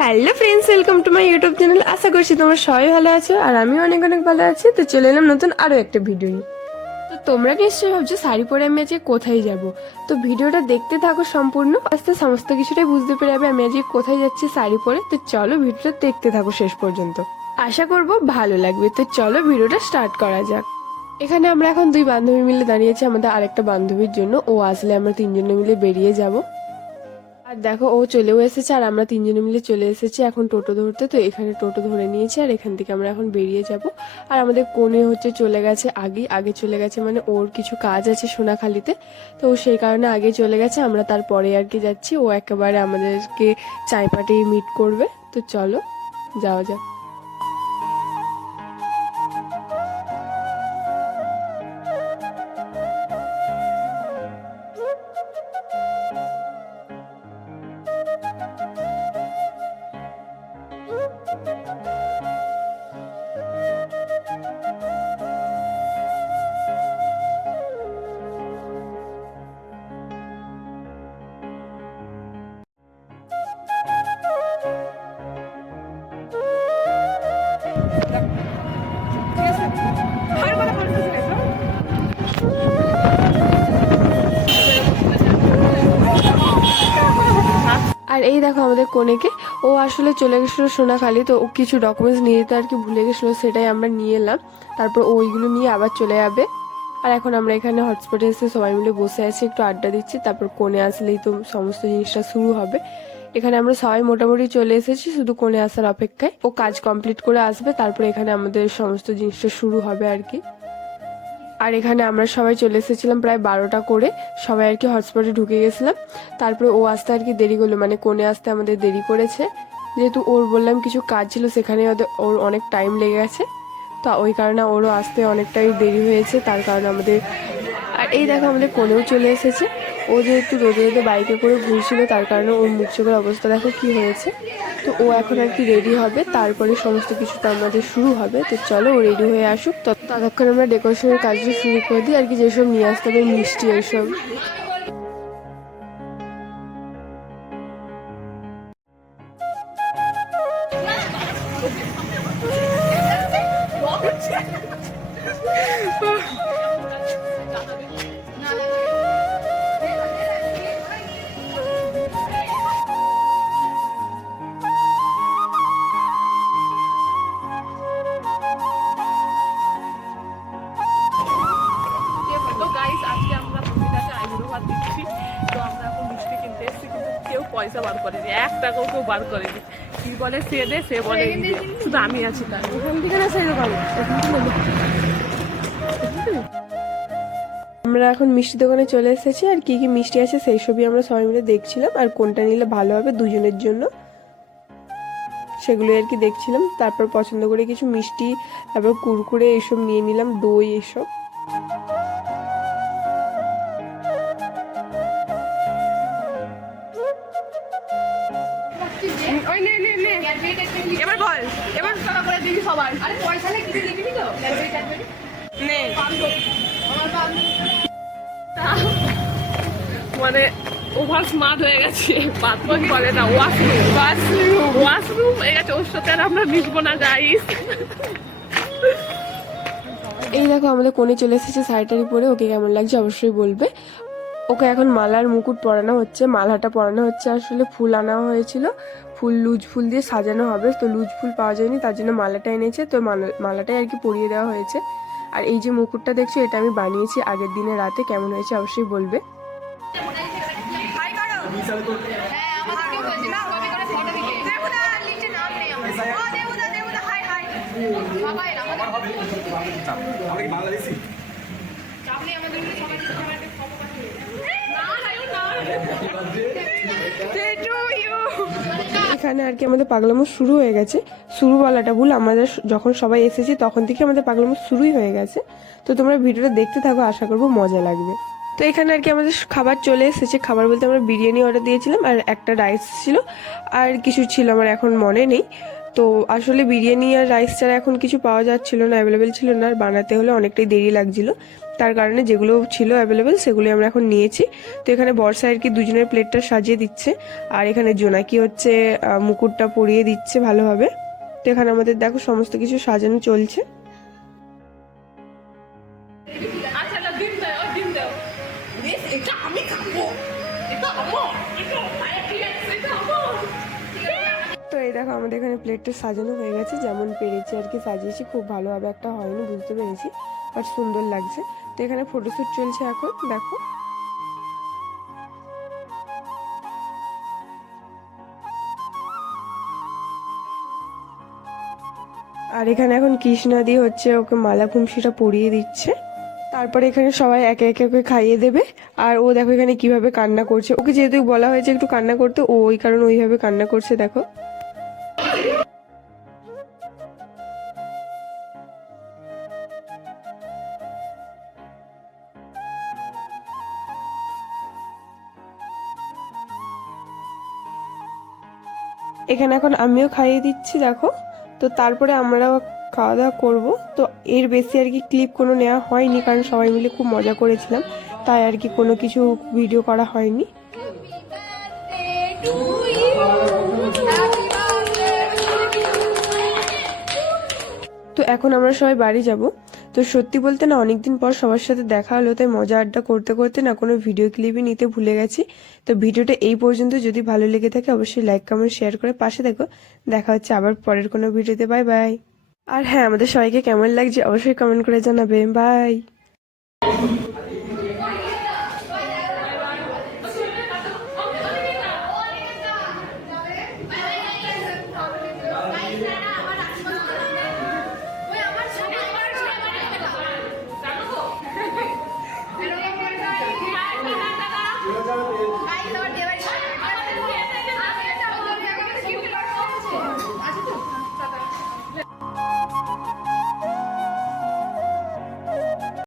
Hello friends, welcome to my YouTube channel. আশা করছি তোমরা সবাই ভালো আছো আর আমিও অনেক অনেক ভালো আছি। তো চলে এলাম নতুন আরো একটা ভিডিও নিয়ে। তো তোমরা নিশ্চয়ই ভাবছো শাড়ি পরে আমি আজকে কোথায় যাব। তো ভিডিওটা দেখতে থাকো সম্পূর্ণ, আস্তে সমস্ত কিছুটাই বুঝতে পেরে যাবে আমি আজকে কোথায় যাচ্ছি শাড়ি পরে। তো চলো ভিডিওটা দেখতে থাকো শেষ পর্যন্ত, আশা করব ভালো লাগবে। তো চলো ভিডিওটা স্টার্ট করা যাক। এখানে আমরা এখন দুই বান্ধবী মিলে দাঁড়িয়েছি আমাদের আরেকটা বান্ধবীর জন্য। ও আসলে আমরা তিনজনে মিলে বেরিয়ে যাব। আর দেখো ও চলেও এসেছে আর আমরা তিনজনে মিলে চলে এসেছি এখন টোটো ধরতে। তো এখানে টোটো ধরে নিয়েছি আর এখান থেকে আমরা এখন বেরিয়ে যাব। আর আমাদের কোণে হচ্ছে চলে গেছে আগে আগে চলে গেছে, মানে ওর কিছু কাজ আছে সোনাখালিতে, তো ও সেই কারণে আগে চলে গেছে। আমরা তারপরে আর কি যাচ্ছি। ও একেবারে আমাদেরকে চাইপাটেই মিট করবে। তো চলো যাওয়া যাক। আর এই দেখো আমাদের কনেকে, ও আসলে চলে গেছিলো সোনাখালি, তো ও কিছু ডকুমেন্টস নিয়ে যেতে আর কি ভুলে গেছিলো, সেটাই আমরা নিয়ে এলাম। তারপর ওইগুলো নিয়ে আবার চলে যাবে। আর এখন আমরা এখানে হটস্পটে এসে সবাই মিলে বসে আছি, একটু আড্ডা দিচ্ছি। তারপর কোণে আসলেই তো সমস্ত জিনিসটা শুরু হবে। এখানে আমরা সবাই মোটামুটি চলে এসেছি, শুধু কোণে আসার অপেক্ষায়। ও কাজ কমপ্লিট করে আসবে, তারপর এখানে আমাদের সমস্ত জিনিসটা শুরু হবে আর কি। আর এখানে আমরা সবাই চলে এসেছিলাম প্রায় 12টা করে, সবাই আর কি হটস্পটে ঢুকে গেছিলাম। তারপরে ও আসতে আর কি দেরি করলো, মানে কোণে আসতে আমাদের দেরি করেছে, যেহেতু ওর বললাম কিছু কাজ ছিল সেখানে ওর অনেক টাইম লেগে গেছে। তো ওই কারণে ওরও আসতে অনেকটাই দেরি হয়েছে, তার কারণে আমাদের। আর এই দেখো আমাদের কোণেও চলে এসেছে। ও যেহেতু রোদে রোদে বাইকে করে ঘুরছিল, তার কারণে ওর মুখ চোখের অবস্থা দেখো কি হয়েছে। তো ও এখন আর কি রেডি হবে, তারপরে সমস্ত কিছু তো আমাদের শুরু হবে। তো চলো ও রেডি হয়ে আসুক, ততক্ষণ আমরা ডেকোরেশনের কাজটা শুরু করে দিই আর কি, যেসব নিয়ে আসতে হবে মিষ্টি এইসব। তো গাইস, আজকে আমরা মন্দির কাছে আইবুড়ো ভাত দিচ্ছি। তো আমরা এখন মিষ্টি কিনতে এসেছি, কিন্তু কেউ পয়সা বার করেনি, 1 টাকাও কেউ বার করেনি। কি বলে সে দে, সে বলে এই দে। শুধু আমি আছি তার এখান থেকে না সেই দোকানে আমরা এখন মিষ্টি দোকানে চলে এসেছি। আর কি কি মিষ্টি আছে সেই সবই আমরা সবাই মিলে দেখছিলাম, আর কোনটা নিলে ভালো হবে দুজনের জন্য সেগুলো আর কি দেখছিলাম। তারপর পছন্দ করে কিছু মিষ্টি, তারপর কুরকুরে এইসব নিয়ে নিলাম, দই এইসব। এবার বল, এবার টাকা করে দিবি সবাই। আরে পয়সা নেই, কিছু দিবি তো নে। মানে ওভার স্মার্ট হয়ে গেছে, বাথরুম করে না, ওয়াশরুম হয়ে গেছে। ওর সাথে আর আমরা মিশবো না গাইস। এই দেখো আমাদের কোণে চলে এসেছে শাড়িটারি পরে, ওকে কেমন লাগছে অবশ্যই বলবে। ওকে এখন মালার মুকুট পরানো হচ্ছে, মালাটা পরানো হচ্ছে। আসলে ফুল আনা হয়েছিল, ফুল লুজ ফুল দিয়ে সাজানো হবে, তো লুজ ফুল পাওয়া যায়নি, তার জন্য মালাটা এনেছে। তো মালাটাই আর কি পরিয়ে দেওয়া হয়েছে। আর এই যে মুকুটটা দেখছো, এটা আমি বানিয়েছি আগের দিনে রাতে, কেমন হয়েছে অবশ্যই বলবে। এখানে আর কি আমাদের পাগলামো শুরু হয়ে গেছে। শুরু বলাটা ভুল, আমাদের যখন সবাই এসেছি তখন থেকে আমাদের পাগলামো শুরুই হয়ে গেছে। তো তোমরা ভিডিওটা দেখতে থাকো, আশা করবো মজা লাগবে। তো এখানে আর কি আমাদের খাবার চলে এসেছে। খাবার বলতে আমরা বিরিয়ানি অর্ডার দিয়েছিলাম, আর একটা রাইস ছিল, আর কিছু ছিল আমার এখন মনে নেই। তো আসলে বিরিয়ানি আর রাইস ছাড়া এখন কিছু পাওয়া যাচ্ছিল না, অ্যাভেলেবেল ছিল না, আর বানাতে হলে অনেকটাই দেরি লাগছিল। তার কারণে যেগুলো ছিল অ্যাভেলেবেল সেগুলো আমরা এখন নিয়েছি। তো এখানে বর্ষা আর কি দুজনের প্লেটটা সাজিয়ে দিচ্ছে, আর এখানে জোনাকি হচ্ছে মুকুটটা পরিয়ে দিচ্ছে ভালোভাবে। তো এখানে আমাদের দেখো সমস্ত কিছু সাজানো চলছে। আচ্ছা না, ডিম দাও, ডিম দাও। বেশ, এটা আমি খাবো, এটা আমার, এটা আমার, ঠিক আছে, এটা আমার। তো এই দেখো আমাদের এখানে প্লেটটা সাজানো হয়ে গেছে, যেমন পেরেছি আর কি সাজিয়েছি। খুব ভালোভাবে একটা হয়নি বুঝতে পেরেছি, বাট সুন্দর লাগছে। তো এখানে ফটোশ্যুট চলছে এখন দেখো। আর এখানে এখন কৃষ্ণা দিয়ে হচ্ছে ওকে মালা খুমসিটা পরিয়ে দিচ্ছে। তারপরে এখানে সবাই একে একে ওকে খাইয়ে দেবে। আর ও দেখো এখানে কিভাবে কান্না করছে, ওকে যেহেতু বলা হয়েছে একটু কান্না করতে, ও ওই কারণে ওইভাবে কান্না করছে দেখো। এখানে এখন আমিও খাইয়ে দিচ্ছি দেখো। তো তারপরে আমরা খাওয়া দাওয়া করবো। তো এর বেশি আর কি ক্লিপ কোনো নেওয়া হয়নি, কারণ সবাই মিলে খুব মজা করেছিলাম, তাই আর কি কোনো কিছু ভিডিও করা হয়নি। তো এখন আমরা সবাই বাড়ি যাব। তো সত্যি বলতে না অনেকদিন পর সবার সাথে দেখা হলো, তাই মজা আড্ডা করতে করতে না কোনো ভিডিও ক্লিপই নিতে ভুলে গেছি। তো ভিডিওটা এই পর্যন্ত, যদি ভালো লেগে থাকে অবশ্যই লাইক কমেন্ট শেয়ার করে পাশে দেখো। দেখা হচ্ছে আবার পরের কোনো ভিডিওতে। Bye bye. আর হ্যাঁ, আমাদের সবাইকে কেমন লাগছে অবশ্যই কমেন্ট করে জানাবে। বাই।